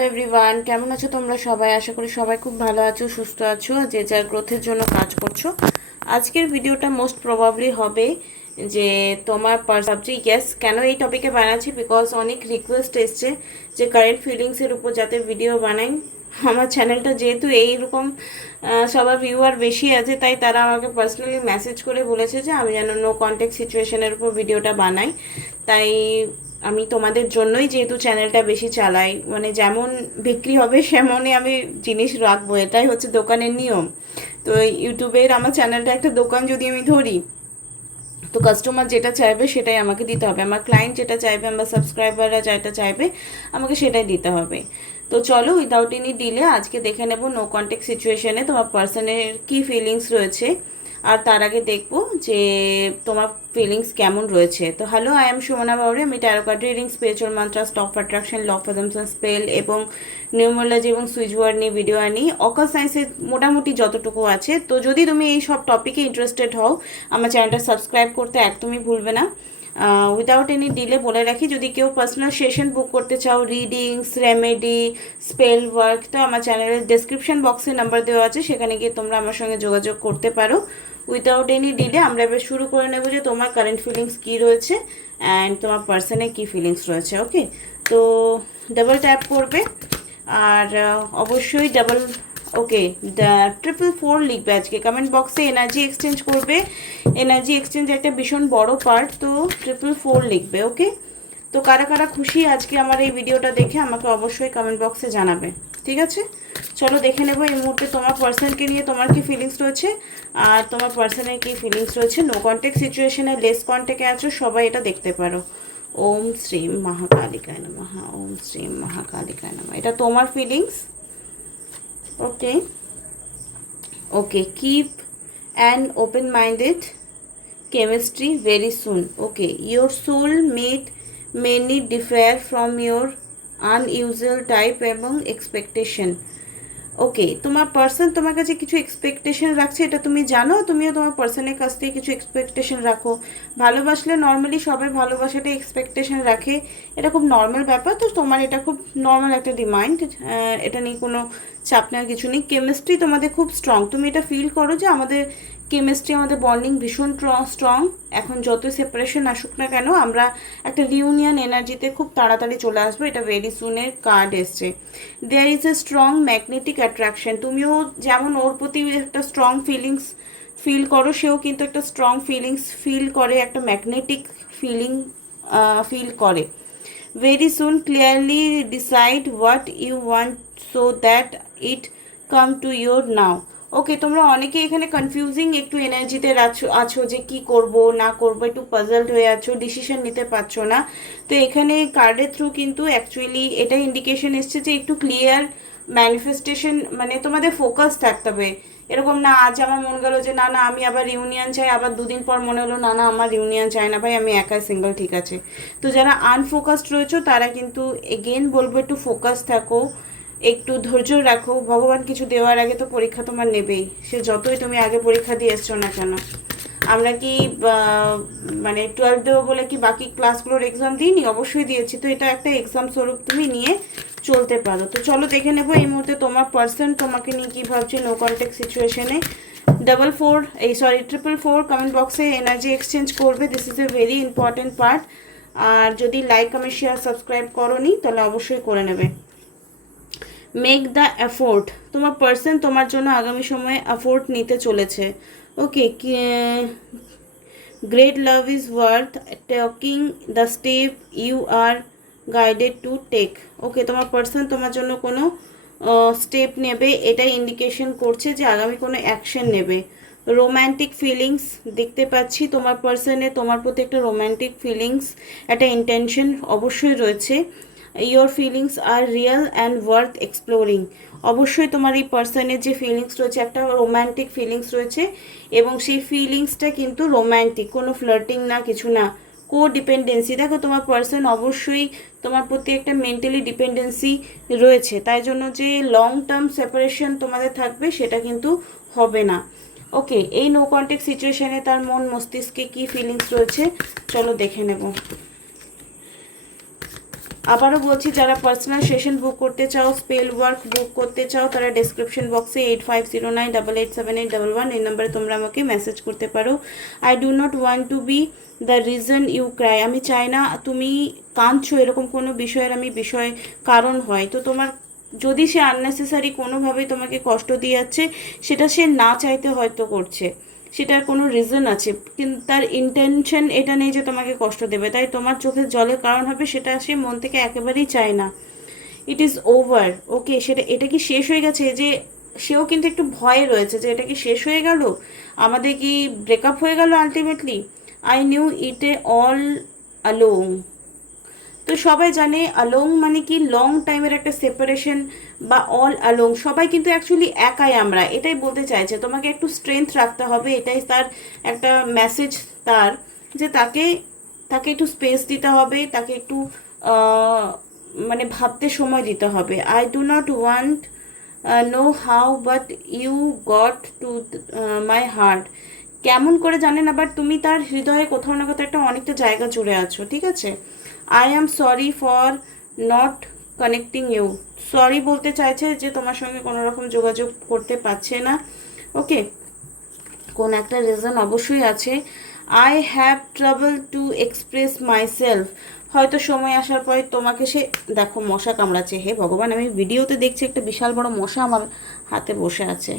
Hello everyone, কেমন আছো তোমরা সবাই? আশা করি সবাই খুব ভালো আছো, সুস্থ আছো, যে যার গ্রোথের জন্য কাজ করছো। আজকের ভিডিওটা মোস্ট প্রবাবলি হবে যে তোমার ভাবছি গ্যাস কেন এই টপিকে বানাচ্ছি, বিকজ অনেক রিকোয়েস্ট এসছে যে কারেন্ট ফিলিংসের উপর যাতে ভিডিও বানাই। আমার চ্যানেলটা যেহেতু এইরকম সবার ভিউয়ার বেশি আছে, তাই তারা আমাকে পার্সোনালি মেসেজ করে বলেছে যে আমি যেন নো কন্ট্যাক্ট সিচুয়েশনের উপর ভিডিওটা বানাই। তাই আমি তোমাদের জন্যই যেহেতু চ্যানেলটা বেশি চালাই, মানে যেমন বিক্রি হবে সেমনই আমি জিনিস রাখবো, এটাই হচ্ছে দোকানের নিয়ম। তো ইউটিউবের আমার চ্যানেলটা একটা দোকান যদি আমি ধরি, তো কাস্টমার যেটা চাইবে সেটাই আমাকে দিতে হবে, আমার ক্লায়েন্ট যেটা চাইবে, আমার সাবস্ক্রাইবাররা যেটা চাইবে আমাকে সেটাই দিতে হবে। তো চলো উইদাউট এনি ডিলে আজকে দেখে নেব নো কন্ট্যাক্ট সিচুয়েশনে তোমার পার্সনের কী ফিলিংস রয়েছে, আর তার আগে দেখব যে তোমার ফিলিংস কেমন রয়েছে। তো hello, I am Sumana Bauri, আমি tarot card reading, spiritual mantra, law of attraction, law of assumption, spell এবং নিউমোলজি এবং সুইচ ওয়ার্ড নিয়ে ভিডিও আনি, অকাল সায়েন্সের মোটামুটি যতটুকু আছে। তো যদি তুমি এই সব টপিকে ইন্টারেস্টেড হও, আমার চ্যানেলটা সাবস্ক্রাইব করতে একদমই ভুলবে না। উইদাউট এনি ডিলে বলে রাখি, যদি কেউ পার্সোনাল সেশন বুক করতে চাও, রিডিংস, রেমেডি, স্পেল ওয়ার্ক, তো আমার চ্যানেলের ডেসক্রিপশন বক্সে নাম্বার দেওয়া আছে, সেখানে গিয়ে তোমরা আমার সঙ্গে যোগাযোগ করতে পারো। উইদাউট এনি ডিলে আমরা এবার শুরু করে নেব যে তোমার কারেন্ট ফিলিংস কী রয়েছে অ্যান্ড তোমার পার্সনের কী ফিলিংস রয়েছে। ওকে, তো ডাবল ট্যাপ করবে আর অবশ্যই ওকে 444 লিখবে আজকে কমেন্ট বক্সে, এনার্জি এক্সচেঞ্জ করবে। এনার্জি এক্সচেঞ্জ একটা ভীষণ বড় পার্ট, তো 444 লিখবে। ওকে, তো কারা কারা খুশি আজকে আমার এই ভিডিওটা দেখে আমাকে অবশ্যই কমেন্ট বক্সে জানাবে, ঠিক আছে? চলো দেখে নেবো এই মুহূর্তে তোমার পার্সনকে নিয়ে তোমার কি ফিলিংস রয়েছে আর তোমার পার্সনের কি ফিলিংস রয়েছে। নো কন্ট্যাক্ট সিচুয়েশনে, লেস কন্ট্যাক্টে আছো, সবাই এটা দেখতে পারো। ওম শ্রীম মহাকালিকায় নমঃ, ওম শ্রীম মহাকালিকায় নমঃ। এটা তোমার feelings. Okay okay, keep an open minded chemistry very soon. Okay, your soul mate many differ from your unusual type এবং expectation. ওকে, তোমার পার্সন তোমার কাছে কিছু এক্সপেকটেশন রাখছে, এটা তুমি জানো। তুমিও তোমার পার্সনের কাছ থেকে কিছু এক্সপেকটেশন রাখো। ভালোবাসলে নর্মালি সবাই ভালোবাসাটা এক্সপেকটেশন রাখে, এটা খুব নর্মাল ব্যাপার। তো তোমার এটা খুব নর্মাল একটা ডিমান্ড, এটা নিয়ে কোনো চাপ নেওয়ার কিছু নেই। কেমিস্ট্রি তোমাদের খুব স্ট্রং, তুমি এটা ফিল করো যে আমাদের কেমিস্ট্রি, আমাদের বন্ডিং ভীষণ স্ট্রং। এখন যত সেপারেশন আসুক না কেন, আমরা একটা রিউনিয়ন এনার্জিতে খুব তাড়াতাড়ি চলে আসবো, এটা ভেরি সুনের কার্ড এসছে। There is a strong magnetic attraction, তুমিও যেমন ওর প্রতি একটা স্ট্রং ফিলিংস ফিল করো, সেও কিন্তু একটা স্ট্রং ফিলিংস ফিল করে, একটা ম্যাগনেটিক ফিলিং ফিল করে। Very soon clearly decide what you want so that it come to your now. Okay, তোমরা অনেকে এখানে কনফিউজিং একটু এনার্জিতে আছো যে কি করব না করব, একটু পাজলড হয়ে আছো, ডিসিশন নিতে পারছো না। তো এখানে কার্ডের থ্রু কিন্তু অ্যাকচুয়ালি এটা ইন্ডিকেশন এসছে যে একটু ক্লিয়ার ম্যানিফেস্টেশন, মানে তোমাদের ফোকাস থাকতে হবে। এরকম না আজ আমার মনে গেলো যে না না আমি আবার ইউনিয়ন চাই, আবার দুদিন পর মনে হলো না না আমার ইউনিয়ন চাই না, ভাই আমি একা সিঙ্গেল ঠিক আছে। তো যারা আনফোকাসড রয়েছো তারা কিন্তু এগেন বলবো একটু ফোকাস থাকো, একটু ধৈর্য রাখো। ভগবান কিছু দেওয়ার আগে তো পরীক্ষা তোমার নেবেই, সে যতই তুমি আগে পরীক্ষা দিয়ে এসছো না কেন। আমরা কি মানে 12 দেবো বলে কি বাকি ক্লাসগুলোর এক্সাম দিইনি? অবশ্যই দিয়েছি। তো এটা একটা এক্সাম স্বরূপ তুমি নিয়ে চলতে পারো। তো চলো দেখে নেবো এই মুহূর্তে তোমার পার্সন তোমাকে নিয়ে কী ভাবছে নো কন্ট্যাক্ট সিচুয়েশনে। 444 কমেন্ট বক্সে এনার্জি এক্সচেঞ্জ করবে, this is a very important part. আর যদি লাইক কমেন্ট শেয়ার সাবস্ক্রাইব করোনি তাহলে অবশ্যই করে নেবে। মেক দ্য এফোর্ট, তোমার পার্সন তোমার জন্য আগামী সময়ে এফোর্ট নিতে চলেছে। Okay, great love is worth taking the step you are guided to take. Okay, তোমার পার্সন তোমার জন্য কোনো স্টেপ নেবে, এটা ইন্ডিকেশন করছে যে আগামী কোনো অ্যাকশন নেবে। রোম্যান্টিক ফিলিংস দেখতে পাচ্ছি তোমার পার্সনে, তোমার প্রতি একটা রোম্যান্টিক ফিলিংস, একটা ইন্টেনশন অবশ্যই রয়েছে। Your feelings are real and worth exploring. অবশ্যই তোমার এই পার্সনের যে ফিলিংস রয়েছে, একটা রোম্যান্টিক ফিলিংস রয়েছে, এবং সেই ফিলিংসটা কিন্তু রোম্যান্টিক, কোনো ফ্লার্টিং না, কিছু না, কো ডিপেন্ডেন্সি। দেখো তোমার পার্সন অবশ্যই তোমার প্রতি একটা মেন্টালি ডিপেন্ডেন্সি রয়েছে, তাই জন্য যে লং টার্ম সেপারেশন তোমাদের থাকবে সেটা কিন্তু হবে না। ওকে, এই নো কন্ট্যাক্ট সিচুয়েশনে তার মন মস্তিষ্কে কী ফিলিংস রয়েছে চলো দেখে নেব। আবারও বলছি, যারা পার্সোনাল সেশন বুক করতে চাও, স্পেল ওয়ার্ক বুক করতে চাও, তারা ডেসক্রিপশন বক্সে 8509887811 এই নাম্বারে তোমরা আমাকে মেসেজ করতে পারো। I do not want to be the reason you cry. আমি চাই না তুমি কাঁদছো, এরকম কোনো বিষয়ের আমি কারণ হয়। তো তোমার যদি সে আননেসেসারি কোনোভাবে তোমাকে কষ্ট দিয়ে যাচ্ছে, সেটা সে না চাইতে হয়তো করছে, সেটার কোনো রিজন আছে, কিন্তু তার ইন্টেনশন এটা নেই যে তোমাকে কষ্ট দেবে। তাই তোমার চোখের জলের কারণ হবে, সেটা সে মন থেকে একেবারেই চায় না। ইট ইজ ওভার, ওকে। এটা কি শেষ হয়ে গেছে? যে সেও কিন্তু একটু ভয়ে রয়েছে যে এটা কি শেষ হয়ে গেল, আমাদের কি ব্রেকআপ হয়ে গেল ultimately. I knew it a all along. তো সবাই জানে অ্যালোং মানে কি, লং টাইমের একটা সেপারেশন বা অল অ্যালোং। সবাই কিন্তু অ্যাকচুয়ালি একাই আমরা, এটাই বলতে চাইছে। তোমাকে একটু স্ট্রেংথ রাখতে হবে, এটাই তার একটা মেসেজ তার, যে তাকে তাকে একটু স্পেস দিতে হবে, তাকে একটু মানে ভাবতে সময় দিতে হবে। I do not want know how but you got to my heart. কেমন করে জানেন, আবার তুমি তার হৃদয়ে কোথাও না কোথাও একটা অনেকটা জায়গা জুড়ে আছো, ঠিক আছে। I am sorry for not connecting you. Sorry বলতে চাইছে যে তোমার সঙ্গে কোনো রকম যোগাযোগ করতে পারছে না, ওকে। কোন একটা রিজন অবশ্যই আছে। I have trouble to express myself. হয়তো সময় আসার পরে তোমাকে সে, দেখো মশা কামড়াচ্ছে, হে ভগবান, আমি ভিডিওতে দেখছি একটা বিশাল বড় মশা আমার হাতে বসে আছে,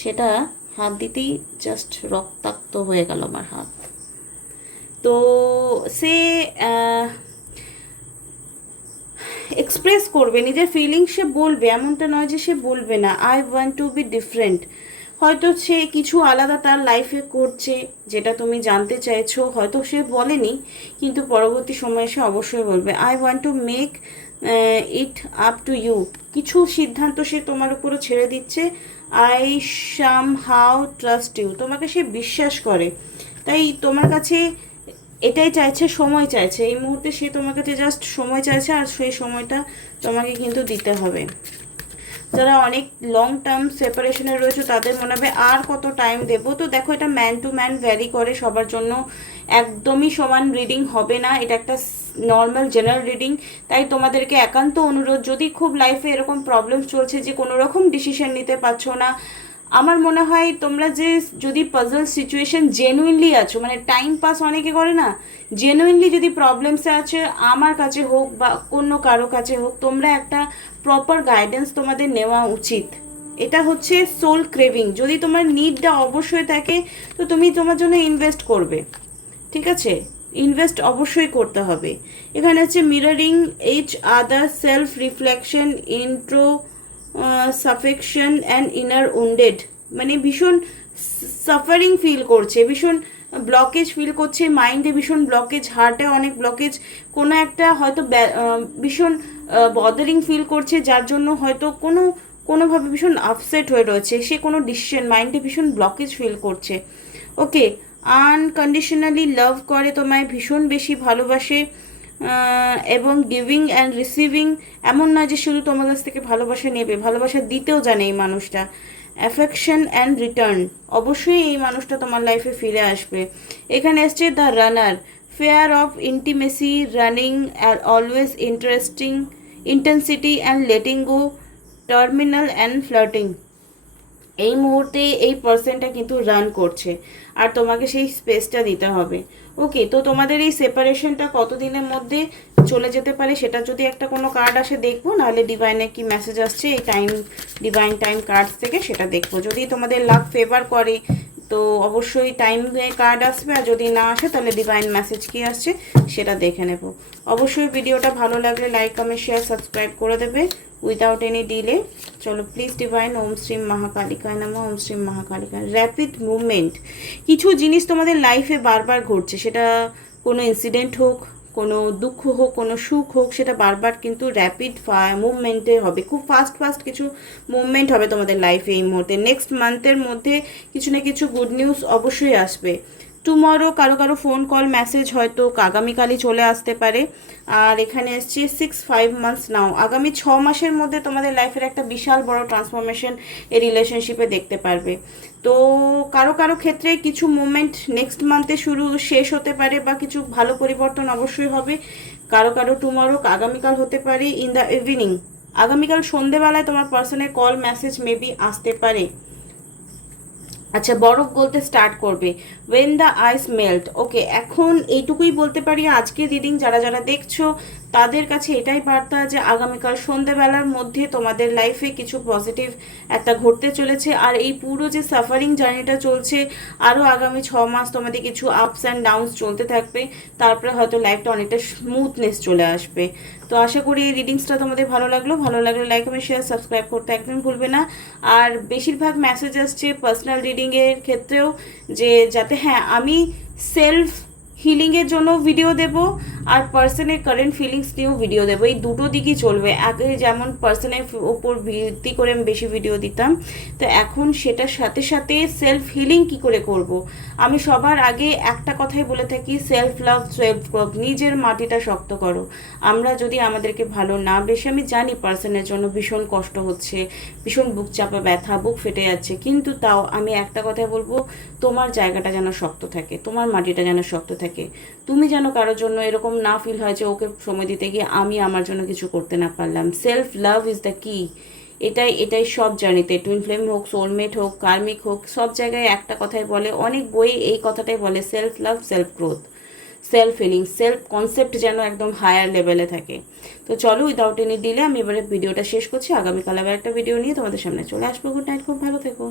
সেটা হাত দিতেই জাস্ট রক্তাক্ত হয়ে গেল আমার হাত। তো সে এক্সপ্রেস করবে নিজের ফিলিংস, সে বলবে, এমনটা নয় যে সে বলবে না। I want to B different. হয়তো সে কিছু আলাদা তার লাইফে করছে, যেটা তুমি জানতে চাইছো, হয়তো সে বলেনি, কিন্তু পরবর্তী সময়ে সে অবশ্যই বলবে। I want to make it up to you. কিছু সিদ্ধান্ত সে তোমার উপরে ছেড়ে দিচ্ছে। I somehow trust you. তোমাকে সে বিশ্বাস করে, তাই তোমার কাছে এটাই চাইছে, সময় চাইছে। এই মুহূর্তে সে তোমার কাছে জাস্ট সময় চাইছে, আর সেই সময়টা তোমাকে কিন্তু দিতে হবে। যারা অনেক লং টার্ম সেপারেশনে রয়েছে, তাদের মনে হবে আর কত টাইম দেবো। তো দেখো, এটা ম্যান টু ম্যান ভ্যারি করে, সবার জন্য একদমই সমান রিডিং হবে না, এটা একটা নর্মাল জেনারেল রিডিং। তাই তোমাদেরকে একান্ত অনুরোধ, যদি খুব লাইফে এরকম প্রবলেম চলছে যে কোনো রকম ডিসিশন নিতে পারছো না, আমার মনে হয় তোমরা যে যদি পাজল সিচুয়েশন জেনুইনলি আছো, মানে টাইম পাস অনেকে করে না, জেনুইনলি যদি প্রবলেমসে আছে, আমার কাছে হোক বা কোনো কারো কাছে হোক, তোমরা একটা প্রপার গাইডেন্স তোমাদের নেওয়া উচিত। এটা হচ্ছে সোল ক্রেভিং। যদি তোমার নিডটা অবশ্যই থাকে, তো তুমি তোমার জন্য ইনভেস্ট করবে, ঠিক আছে। ইনভেস্ট অবশ্যই করতে হবে। এখানে হচ্ছে mirroring each other, self reflection, introspection and inner wounded. মানে ভীষণ সাফারিং ফিল করছে, ভীষণ ব্লকেজ ফিল করছে, মাইন্ডে ভীষণ ব্লকেজ, হার্টে অনেক ব্লকেজ, কোনো একটা হয়তো ভীষণ বদারিং ফিল করছে, যার জন্য হয়তো কোনোভাবে ভীষণ আপসেট হয়ে রয়েছে সে, কোনো ডিসিশন মাইন্ডে ভীষণ ব্লকেজ ফিল করছে, ওকে। আনকন্ডিশনালি লাভ করে, তোমায় ভীষণ বেশি ভালোবাসে, এবং গিভিং অ্যান্ড রিসিভিং। এমন নয় যে শুধু তোমার কাছ থেকে ভালোবাসা নেবে, ভালোবাসা দিতেও জানে এই মানুষটা। অ্যাফেকশন অ্যান্ড রিটার্ন, অবশ্যই এই মানুষটা তোমার লাইফে ফিরে আসবে। এখানে এসছে the runner, fair of intimacy, running, always interesting, intensity and letting go, terminal and flirting. এই মুহূর্তে এই পার্সনটা কিন্তু রান করছে, আর তোমাকে সেই স্পেসটা দিতে হবে, ওকে। তো তোমাদের এই সেপারেশনটা কতদিনের মধ্যে চলে যেতে পারে, সেটা যদি একটা কোনো কার্ড আসে দেখবো, নাহলে ডিভাইনে কি মেসেজ আসছে এই টাইম, ডিভাইন টাইম কার্ডস থেকে সেটা দেখবো। যদি তোমাদের লাভ ফেভার করে, তো অবশ্যই টাইমে কার্ড আসবে, আর যদি না আসে তাহলে ডিভাইন মেসেজ কি আসছে সেটা দেখে নেব। অবশ্যই ভিডিওটা ভালো লাগলে লাইক, কমেন্ট, শেয়ার, সাবস্ক্রাইব করে দেবে উইদাউট এনি ডিলে। চলো প্লিজ ডিভাইন, ওম শ্রীম মহাকালিকায় নমঃ, ওম শ্রীম মহাকালিকায়। র্যাপিড মুভমেন্ট, কিছু জিনিস তোমাদের লাইফে বারবার ঘটছে, সেটা কোনো ইনসিডেন্ট হোক, কোনো দুঃখ হোক, কোনো সুখ হোক, সেটা বারবার কিন্তু র্যাপিড মুভমেন্টে হবে, খুব ফাস্ট ফাস্ট কিছু মুভমেন্ট হবে তোমাদের লাইফে এই মুহূর্তে। নেক্সট মান্থের মধ্যে কিছু না কিছু গুড নিউজ অবশ্যই আসবে। টুমরো কারো কারো ফোন কল মেসেজ হয়তো আগামীকালই চলে আসতে পারে। আর এখানে এসছে 6-5 মান্থস নাও, আগামী 6 মাসের মধ্যে তোমাদের লাইফের একটা বিশাল বড় ট্রান্সফরমেশন এই রিলেশনশিপে দেখতে পারবে। তো কারো কারো ক্ষেত্রে কিছু মুভমেন্ট নেক্সট মান্থে শেষ হতে পারে, বা কিছু ভালো পরিবর্তন অবশ্যই হবে। কারো কারো টুমরো আগামীকাল হতে পারে ইন দ্য ইভিনিং, আগামীকাল সন্ধেবেলায় তোমার পার্সনের কল মেসেজ মেবি আসতে পারে। আচ্ছা, বরফ গলতে স্টার্ট করবে, ওয়েন দ্য আইস মেল্ট। ওকে, এখন এইটুকুই বলতে পারি আজকের রিডিং যারা যারা দেখছো তাদের কাছে এটাই বার্তা যে আগামীকাল সন্ধ্যেবেলার মধ্যে তোমাদের লাইফে কিছু পজিটিভ একটা ঘটতে চলেছে। আর এই পুরো যে সাফারিং জার্নিটা চলছে, আরও আগামী 6 মাস তোমাদের কিছু আপস অ্যান্ড ডাউনস চলতে থাকবে, তারপরে হয়তো লাইফটা অনেকটা স্মুথনেস চলে আসবে। তো আশা করি এই রিডিংসটা তোমাদের ভালো লাগলে লাইক কমেন্ট শেয়ার সাবস্ক্রাইব করতে একদম ভুলবে না। আর বেশিরভাগ মেসেজ আসছে পার্সোনাল রিডিংয়ের ক্ষেত্রেও যে যাতে হ্যাঁ আমি সেলফ হিলিংয়ের জন্য ভিডিও দেব আর পার্সনের কারেন্ট ফিলিংস নিয়েও ভিডিও দেবো, এই দুটো দিকই চলবে। আগে যেমন পার্সনের ওপর ভিত্তি করে আমি বেশি ভিডিও দিতাম, তো এখন সেটার সাথে সাথে সেলফ হিলিং কি করে করব। আমি সবার আগে একটা কথাই বলে থাকি, সেলফ লাভ সেলফ গ্রোথ, নিজের মাটিটা শক্ত করো। আমরা যদি আমাদেরকে ভালো না বেশি, আমি জানি পার্সনের জন্য ভীষণ কষ্ট হচ্ছে, ভীষণ বুক চাপা ব্যথা, বুক ফেটে যাচ্ছে, কিন্তু তাও আমি একটা কথাই বলবো, তোমার জায়গাটা যেন শক্ত থাকে, তোমার মাটিটা যেন শক্ত থাকে। তুমি যেন কারোর জন্য এরকম না ফিল হয় যে ওকে সময় দিতে গিয়ে আমি আমার জন্য কিছু করতে না পারলাম। সেলফ লাভ ইজ দ্য কি। এটাই সব জার্নিতে, টুইন ফ্লেম হোক, সোলমেট হোক, কার্মিক হোক, সব জায়গায় একটা কথাই বলে, অনেক বইয়ে এই কথাটাই বলে, self love self growth, self healing, self concept যেন একদম হায়ার লেভেলে থাকে। তো চলো উইদাউট এনি ডিলে আমি এবারে ভিডিওটা শেষ করছি, আগামীকাল আবার একটা ভিডিও নিয়ে তোমাদের সামনে চলে আসবো। গুড নাইট, খুব ভালো থেকো।